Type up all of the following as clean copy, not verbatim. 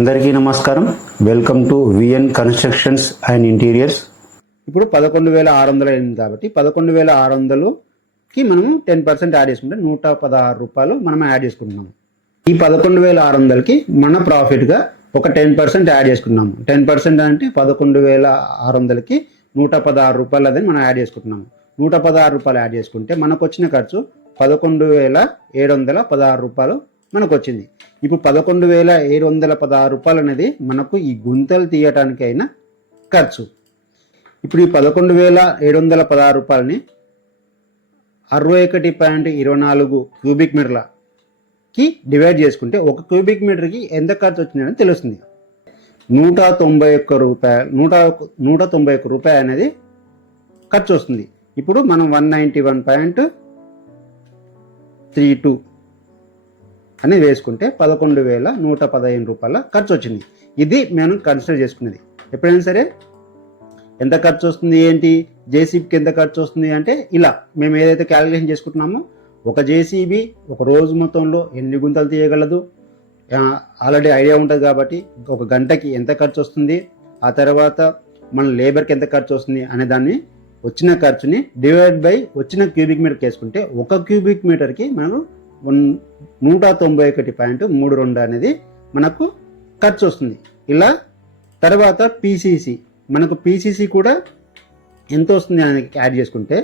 అందరికీ నమస్కారం. Welcome to VN constructions and interiors. ఇప్పుడు 11,600 అయింది కాబట్టి 11,600కి మనము 10% యాడ్ చేసుకుంటే 116 రూపాయలు మనం యాడ్ చేసుకుంటున్నాము. ఈ 11,600కి మన ప్రాఫిట్గా ఒక 10% యాడ్ చేసుకున్నాము. 10% అంటే 11,600కి 116 రూపాయలు అదే మనం యాడ్ చేసుకుంటున్నాము. 116 రూపాయలు యాడ్ చేసుకుంటే మనకు వచ్చిన ఖర్చు 11,716 రూపాయలు మనకు వచ్చింది. ఇప్పుడు 11,716 రూపాయలు అనేది మనకు ఈ గుంతలు తీయటానికి అయిన ఖర్చు. ఇప్పుడు ఈ 11,716 రూపాయలని 61.24 క్యూబిక్ మీటర్లకి డివైడ్ చేసుకుంటే ఒక క్యూబిక్ మీటర్కి ఎంత ఖర్చు వచ్చిందని తెలుస్తుంది. 191 రూపాయలు అనేది ఖర్చు వస్తుంది. ఇప్పుడు మనం 191.32 అని వేసుకుంటే 11,115 రూపాయల ఖర్చు వచ్చింది. ఇది మేము కన్సిడర్ చేసుకునేది. ఎప్పుడైనా సరే ఎంత ఖర్చు వస్తుంది ఏంటి, జేసీబీకి ఎంత ఖర్చు వస్తుంది అంటే ఇలా మేము ఏదైతే క్యాలిక్యులేషన్ చేసుకుంటున్నామో ఒక జేసీబీ ఒక రోజు మొత్తంలో ఎన్ని గుంతలు తీయగలదు ఆల్రెడీ ఐడియా ఉంటుంది కాబట్టి ఒక గంటకి ఎంత ఖర్చు వస్తుంది, ఆ తర్వాత మన లేబర్కి ఎంత ఖర్చు వస్తుంది అనే దాన్ని వచ్చిన ఖర్చుని డివైడ్ బై వచ్చిన క్యూబిక్ మీటర్కి వేసుకుంటే ఒక క్యూబిక్ మీటర్కి మనకు 191.32 అనేది మనకు ఖర్చు వస్తుంది. ఇలా తర్వాత పీసీసీ మనకు పీసీసీ కూడా ఎంత వస్తుంది అనేది యాడ్ చేసుకుంటే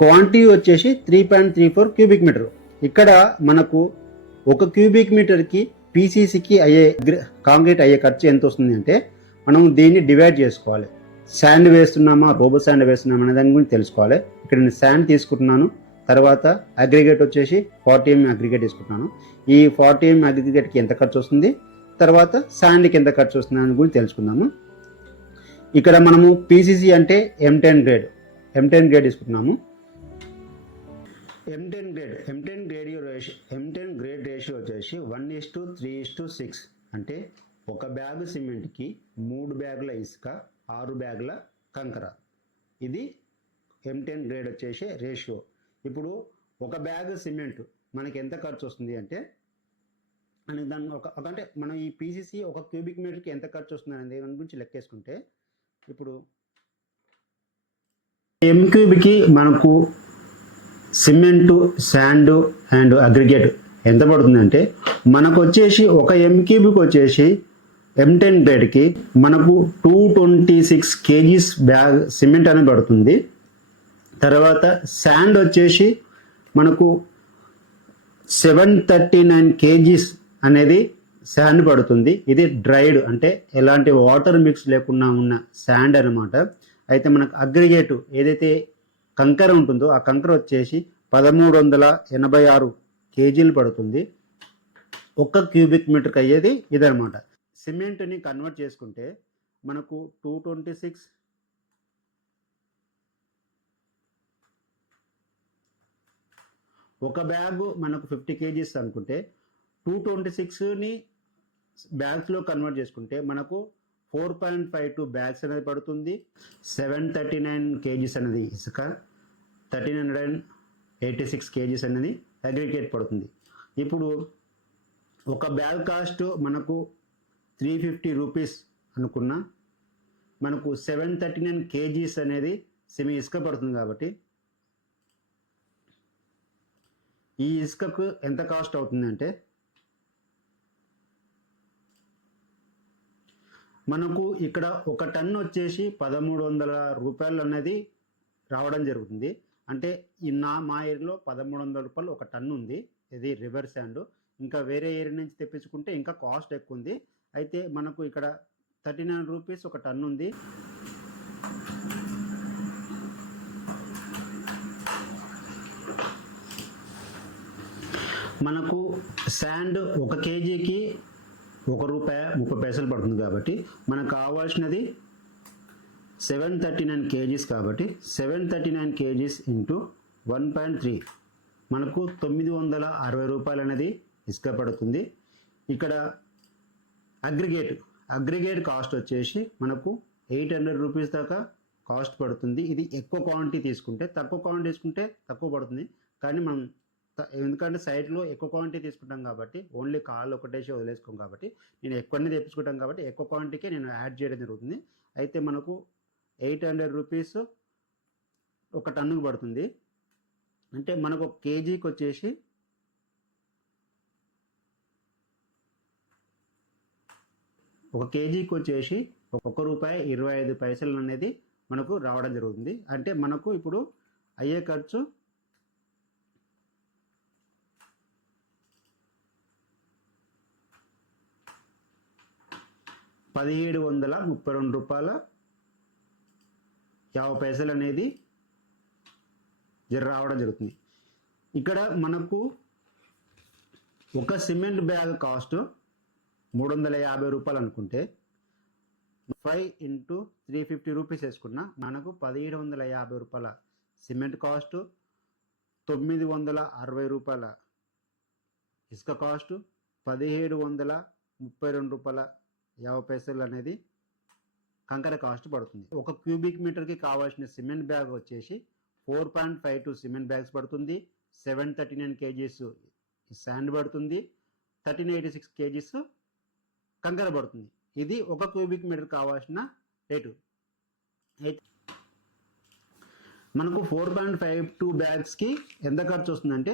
క్వాంటిటీ వచ్చేసి 3.34 క్యూబిక్ మీటర్. ఇక్కడ మనకు ఒక క్యూబిక్ మీటర్కి పీసీసీకి అయ్యే కాంక్రీట్ అయ్యే ఖర్చు ఎంత వస్తుంది అంటే మనం దీన్ని డివైడ్ చేసుకోవాలి. శాండ్ వేస్తున్నామా రోబో శాండ్ వేస్తున్నామా అనే దాని గురించి తెలుసుకోవాలి. ఇక్కడ నేను శాండ్ తీసుకుంటున్నాను, తర్వాత అగ్రిగేట్ వచ్చేసి 40 mm అగ్రిగేట్ తీసుకుంటున్నాను. ఈ 40 mm అగ్రిగేట్కి ఎంత ఖర్చు వస్తుంది, తర్వాత శాండ్కి ఎంత ఖర్చు వస్తుంది అని గురించి తెలుసుకుందాము. ఇక్కడ మనము పీసీసీ అంటే M10 గ్రేడ్ తీసుకుంటున్నాము. M10 గ్రేడ్ రేషియో వచ్చేసి 1:3:6 అంటే ఒక బ్యాగు సిమెంట్కి 3 బ్యాగుల ఇసుక 6 బ్యాగుల కంకర. ఇది M10 గ్రేడ్ వచ్చేసి రేషియో. ఇప్పుడు ఒక బ్యాగ్ సిమెంట్ మనకి ఎంత ఖర్చు వస్తుంది అంటే దాన్ని అంటే మనం ఈ పీసీసీ ఒక క్యూబిక్ మీటర్కి ఎంత ఖర్చు వస్తుంది అనే దాని గురించి లెక్కేసుకుంటే ఇప్పుడు M3కి మనకు సిమెంటు శాండ్ అండ్ అగ్రిగేట్ ఎంత పడుతుంది అంటే మనకు వచ్చేసి ఒక M3కి వచ్చేసి M10 గ్రేడ్కి మనకు 226 kgs బ్యాగ్ సిమెంట్ అనేది పడుతుంది. తర్వాత శాండ్ వచ్చేసి మనకు 739 kgs అనేది శాండ్ పడుతుంది. ఇది డ్రైడ్ అంటే ఎలాంటి వాటర్ మిక్స్ లేకుండా ఉన్న శాండ్ అనమాట. అయితే మనకు అగ్రిగేట్ ఏదైతే కంకర ఉంటుందో ఆ కంకర వచ్చేసి 1,386 kgలు పడుతుంది. ఒక్క క్యూబిక్ మీటర్కి అయ్యేది ఇదనమాట. సిమెంట్ని కన్వర్ట్ చేసుకుంటే మనకు 226 ఒక బ్యాగు మనకు 50 kgs అనుకుంటే 226ని బ్యాగ్స్లో కన్వర్ట్ చేసుకుంటే మనకు 4.52 బ్యాగ్స్ అనేది పడుతుంది. 739 kgs అనేది ఇసుక, 1,386 kgs అనేది అగ్రిగేట్ పడుతుంది. ఇప్పుడు ఒక బ్యాగ్ కాస్ట్ మనకు 350 రూపీస్ అనుకున్నా మనకు 739 kgs అనేది సెమీ ఇసుక పడుతుంది. కాబట్టి ఈ ఇసుకకు ఎంత కాస్ట్ అవుతుంది అంటే మనకు ఇక్కడ ఒక టన్ను వచ్చేసి 1,300 రూపాయలు అనేది రావడం జరుగుతుంది. అంటే మా ఏరియాలో 1,300 రూపాయలు ఒక టన్ను ఉంది. ఇది రివర్ శాండ్. ఇంకా వేరే ఏరియా నుంచి తెప్పించుకుంటే ఇంకా కాస్ట్ ఎక్కువ ఉంది. అయితే మనకు ఇక్కడ 39 రూపీస్ ఒక టన్ను ఉంది. మనకు శాండ్ 1 kgకి ₹1.30 పడుతుంది. కాబట్టి మనకు కావాల్సినది 739 kgs. కాబట్టి 739 kgs ఇంటూ 1.3 మనకు 960 రూపాయలు అనేది ఇసుక పడుతుంది. ఇక్కడ అగ్రిగేట్ కాస్ట్ వచ్చేసి మనకు 800 రూపీస్ దాకా కాస్ట్ పడుతుంది. ఇది ఎక్కువ క్వాంటిటీ తీసుకుంటే, తక్కువ క్వాంటిటీ తీసుకుంటే తక్కువ పడుతుంది. కానీ మనం ఎందుకంటే సైట్లో ఎక్కువ క్వాంటిటీ తీసుకుంటాం కాబట్టి, ఓన్లీ కాళ్ళు ఒకటేసి వదిలేసుకోం కాబట్టి, నేను ఎక్కువనే తెప్పించుకుంటాం కాబట్టి ఎక్కువ క్వాంటిటీకే నేను యాడ్ చేయడం జరుగుతుంది. అయితే మనకు 800 రూపీస్ ఒక టన్నుకు పడుతుంది. అంటే మనకు ఒక కేజీకి వచ్చేసి ₹1.25 అనేది మనకు రావడం జరుగుతుంది. అంటే మనకు ఇప్పుడు అయ్యే ఖర్చు ₹1732.50 అనేది రావడం జరుగుతుంది. ఇక్కడ మనకు ఒక సిమెంట్ బ్యాగ్ కాస్ట్ ₹350 అనుకుంటే 5 × 350 రూపీస్ వేసుకున్నా మనకు ₹1750 సిమెంట్ కాస్ట్, ₹960 ఇసుక కాస్ట్, ₹1732.50 అనేది కంకర కాస్ట్ పడుతుంది. ఒక క్యూబిక్ మీటర్కి కావాల్సిన సిమెంట్ బ్యాగ్ వచ్చేసి 4.52 సిమెంట్ బ్యాగ్స్ పడుతుంది. 739 kgs శాండ్ పడుతుంది. 1386 kgs కంకర పడుతుంది. ఇది ఒక క్యూబిక్ మీటర్ కావాల్సిన రేటు. అయితే మనకు 4.52 బ్యాగ్స్కి ఎంత ఖర్చు వస్తుందంటే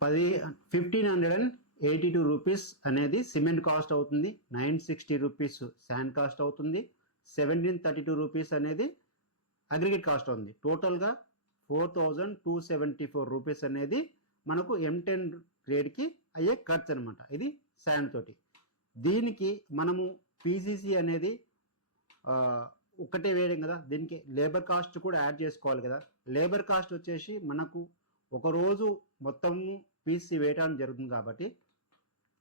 1582 రూపీస్ అనేది సిమెంట్ కాస్ట్ అవుతుంది. 960 రూపీస్ శాండ్ కాస్ట్ అవుతుంది. 1732 రూపీస్ అనేది అగ్రిగేట్ కాస్ట్ అవుతుంది. టోటల్గా 4274 రూపీస్ అనేది మనకు M10 గ్రేడ్కి అయ్యే ఖర్చు అనమాట. ఇది శాండ్ తోటి. దీనికి మనము పీసీసీ అనేది ఒక్కటే వేయడం కదా, దీనికి లేబర్ కాస్ట్ కూడా యాడ్ చేసుకోవాలి కదా. లేబర్ కాస్ట్ వచ్చేసి మనకు ఒకరోజు మొత్తం పీసీసీ వేయడానికి జరుగుతుంది కాబట్టి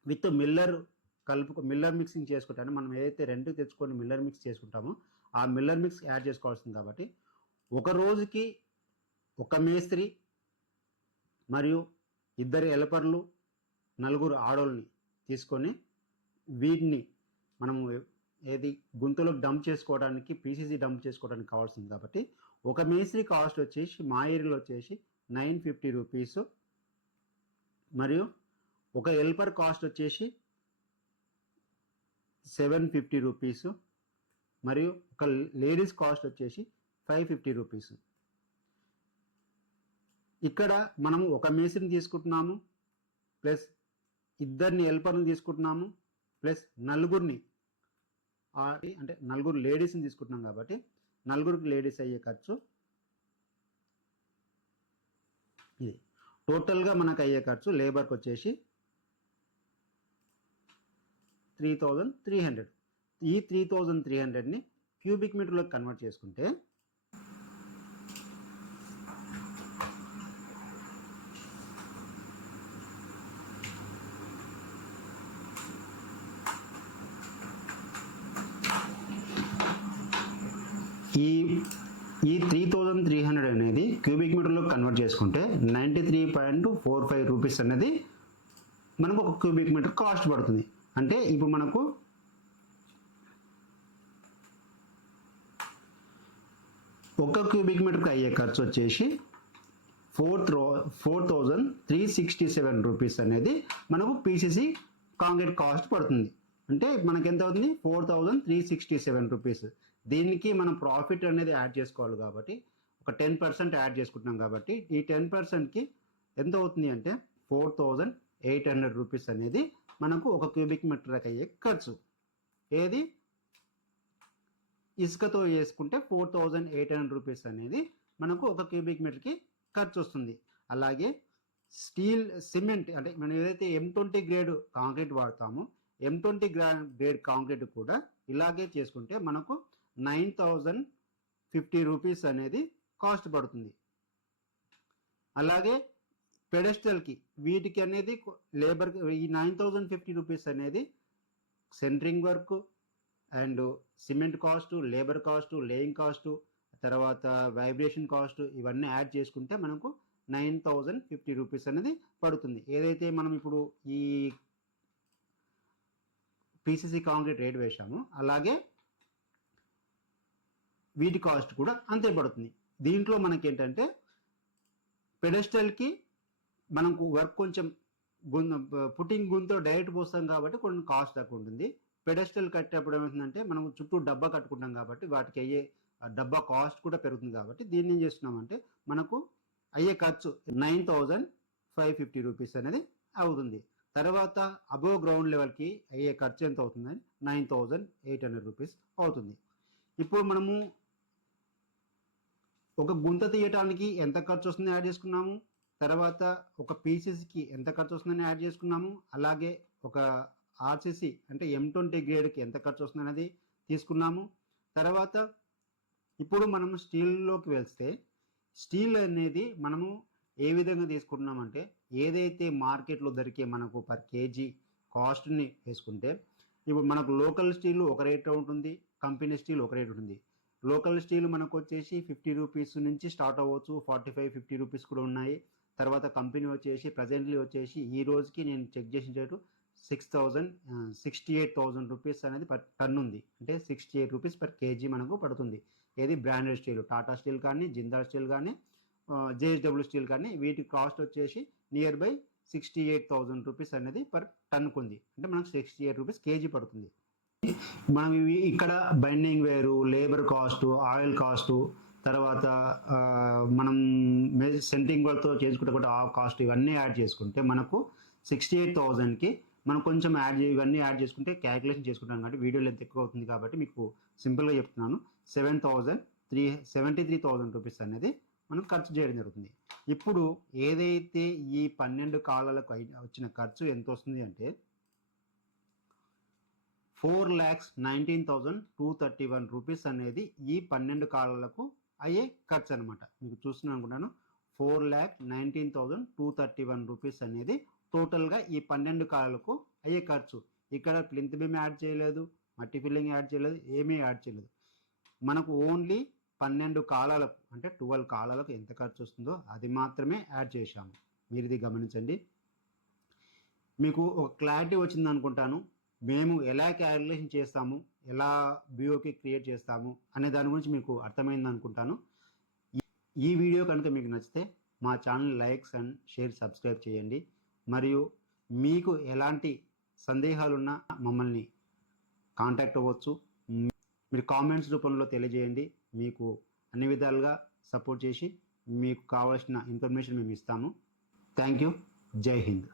విత్ మిల్లర్ మిల్లర్ మిక్సింగ్ చేసుకుంటాను. మనం ఏదైతే రెంట్ తెచ్చుకొని మిల్లర్ మిక్స్ చేసుకుంటామో ఆ మిల్లర్ మిక్స్ యాడ్ చేసుకోవాల్సింది కాబట్టి ఒక రోజుకి ఒక మేస్త్రి మరియు 2 హెల్పర్లు 4 ఆడోళ్ళని తీసుకొని వీటిని మనము ఏది గుంతలో డంప్ చేసుకోవడానికి పీసీసీ డంప్ చేసుకోవడానికి కావాల్సింది కాబట్టి ఒక మేస్త్రి కాస్ట్ వచ్చేసి మా ఏరియాలో వచ్చేసి 950 రూపీస్ మరియు ఒక హెల్పర్ కాస్ట్ వచ్చేసి 750 రూపీస్ మరియు ఒక లేడీస్ కాస్ట్ వచ్చేసి 550 రూపీస్. ఇక్కడ మనము ఒక మేస్త్రిని తీసుకుంటున్నాము ప్లస్ 2 హెల్పర్ని తీసుకుంటున్నాము ప్లస్ 4 అంటే 4 లేడీస్ని తీసుకుంటున్నాం కాబట్టి 4 లేడీస్ అయ్యే ఖర్చు ఇది. టోటల్గా మనకు అయ్యే ఖర్చు లేబర్కి వచ్చేసి 3300. ఈ 3300ని క్యూబిక్ మీటర్లోకి కన్వర్ట్ చేసుకుంటే ఈ 3300 అనేది క్యూబిక్ మీటర్లో కన్వర్ట్ చేసుకుంటే 93.45 రూపీస్ అనేది మనకు ఒక క్యూబిక్ మీటర్ కాస్ట్ పడుతుంది. అంటే ఇప్పుడు మనకు ఒక క్యూబిక్ మీటర్కి అయ్యే ఖర్చు వచ్చేసి 4367 రూపీస్ అనేది మనకు పీసీసీ కాంక్రీట్ కాస్ట్ పడుతుంది. అంటే మనకి ఎంత అవుతుంది 4367 రూపీస్. దీనికి మనం ప్రాఫిట్ అనేది యాడ్ చేసుకోవాలి కాబట్టి ఒక 10% యాడ్ చేసుకుంటున్నాం కాబట్టి ఈ 10%కి ఎంత అవుతుంది అంటే 4800 రూపీస్ అనేది మనకు ఒక క్యూబిక్ మీటర్కి అయ్యే ఖర్చు. ఏది ఇసుకతో వేసుకుంటే 4800 రూపీస్ అనేది మనకు ఒక క్యూబిక్ మీటర్కి ఖర్చు వస్తుంది. అలాగే స్టీల్ సిమెంట్ అంటే మనం ఏదైతే M20 గ్రేడ్ కాంక్రీట్ వాడతామో M20 గ్రేడ్ కాంక్రీట్ కూడా ఇలాగే చేసుకుంటే మనకు 9050 రూపీస్ అనేది కాస్ట్ పడుతుంది. అలాగే పెడెస్టల్కి వీటికి అనేది లేబర్ ఈ 9050 రూపీస్ అనేది centering work and cement cost, labour cost, laying cost, తర్వాత వైబ్రేషన్ కాస్ట్ ఇవన్నీ యాడ్ చేసుకుంటే మనకు 9050 రూపీస్ అనేది పడుతుంది. ఏదైతే మనం ఇప్పుడు ఈ పీసీసీ కాంక్రీట్ రేట్ వేసామో అలాగే వీటి కాస్ట్ కూడా అంతే పడుతుంది. దీంట్లో మనకి ఏంటంటే పెడెస్టల్కి మనకు వర్క్ కొంచెం పుట్టింగ్ గుంతో డైరెక్ట్ పోస్తాం కాబట్టి కొంచెం కాస్ట్ తక్కువ ఉంటుంది. పెడెస్టల్ కట్టేటప్పుడు ఏమవుతుందంటే మనం చుట్టూ డబ్బా కట్టుకుంటాం కాబట్టి వాటికి అయ్యే డబ్బా కాస్ట్ కూడా పెరుగుతుంది. కాబట్టి దీన్ని ఏం చేస్తున్నామంటే మనకు అయ్యే ఖర్చు 9,550 రూపీస్ అనేది అవుతుంది. తర్వాత అబోవ్ గ్రౌండ్ లెవెల్కి అయ్యే ఖర్చు ఎంత అవుతుందని 9,800 రూపీస్ అవుతుంది. ఇప్పుడు మనము ఒక గుంత తీయటానికి ఎంత ఖర్చు వస్తుందో యాడ్ చేసుకున్నాము, తర్వాత ఒక పీసెస్కి ఎంత ఖర్చు వస్తుందని యాడ్ చేసుకున్నాము, అలాగే ఒక ఆర్సీసీ అంటే M20 గ్రేడ్కి ఎంత ఖర్చు వస్తుంది అనేది తీసుకున్నాము. తర్వాత ఇప్పుడు మనము స్టీల్లోకి వెళ్తే స్టీల్ అనేది మనము ఏ విధంగా తీసుకుంటున్నామంటే ఏదైతే మార్కెట్లో దొరికే మనకు పర్ కేజీ కాస్ట్ని వేసుకుంటే ఇప్పుడు మనకు లోకల్ స్టీల్ ఒక రేట్ ఉంటుంది, కంపెనీ స్టీల్ ఒక రేట్ ఉంటుంది. లోకల్ స్టీల్ మనకు వచ్చేసి 50 రూపీస్ నుంచి స్టార్ట్ అవ్వచ్చు, 45-50 రూపీస్ కూడా ఉన్నాయి. తర్వాత కంపెనీ వచ్చేసి ప్రజెంట్లీ వచ్చేసి ఈ రోజుకి నేను చెక్ చేసిన రేటు 68,000 రూపీస్ అనేది పర్ టన్ ఉంది. అంటే 68 రూపీస్ పర్ కేజీ మనకు పడుతుంది. ఏది బ్రాండెడ్ స్టీల్, టాటా స్టీల్ కానీ, జిందాల్ స్టీల్ కానీ, JSW స్టీల్ కానీ వీటి కాస్ట్ వచ్చేసి నియర్ బై 68,000 రూపీస్ అనేది పర్ టన్కు ఉంది. అంటే మనకు 68 రూపీస్ కేజీ పడుతుంది. మనం ఇవి ఇక్కడ బైండింగ్ వేరు, లేబర్ కాస్ట్, ఆయిల్ కాస్ట్, తర్వాత మనం సెంటింగ్ వాళ్ళతో చేసుకుంటే కూడా ఆ కాస్ట్ ఇవన్నీ యాడ్ చేసుకుంటే మనకు 68,000కి మనం కొంచెం ఇవన్నీ యాడ్ చేసుకుంటే క్యాలిక్యులేషన్ చేసుకుంటాం కాబట్టి వీడియో లెంత్ ఎక్కువ అవుతుంది కాబట్టి మీకు సింపుల్గా చెప్తున్నాను. 73,000 రూపీస్ అనేది మనం ఖర్చు చేయడం జరుగుతుంది. ఇప్పుడు ఏదైతే ఈ 12 కాలాలకు వచ్చిన ఖర్చు ఎంత వస్తుంది అంటే 4,19,231 రూపీస్ అనేది ఈ 12 కాలాలకు అయ్యే ఖర్చు అనమాట. మీకు చూస్తున్నాను అనుకుంటాను. 4,19,231 రూపీస్ అనేది టోటల్గా ఈ 12 కాలాలకు అయ్యే ఖర్చు. ఇక్కడ ప్లింత్ బీమ్ యాడ్ చేయలేదు, మట్టి ఫిల్లింగ్ యాడ్ చేయలేదు, ఏమీ యాడ్ చేయలేదు. మనకు ఓన్లీ 12 కాలాలకు అంటే 12 కాలాలకు ఎంత ఖర్చు వస్తుందో అది మాత్రమే యాడ్ చేశాము. మీరు ఇది గమనించండి. మీకు ఒక క్లారిటీ వచ్చింది అనుకుంటాను. మేము ఎలా క్యాలిక్యులేషన్ చేస్తాము, ఎలా బిఓకి క్రియేట్ చేస్తాము అనే దాని గురించి మీకు అర్థమైంది అనుకుంటాను. ఈ వీడియో కనుక మీకు నచ్చితే మా channel likes and share subscribe చేయండి. మరియు మీకు ఎలాంటి సందేహాలున్నా మమ్మల్ని కాంటాక్ట్ అవ్వచ్చు. మీరు కామెంట్స్ రూపంలో తెలియజేయండి. మీకు అన్ని విధాలుగా సపోర్ట్ చేసి మీకు కావాల్సిన ఇన్ఫర్మేషన్ మేము ఇస్తాము. Thank you. జై హింద్.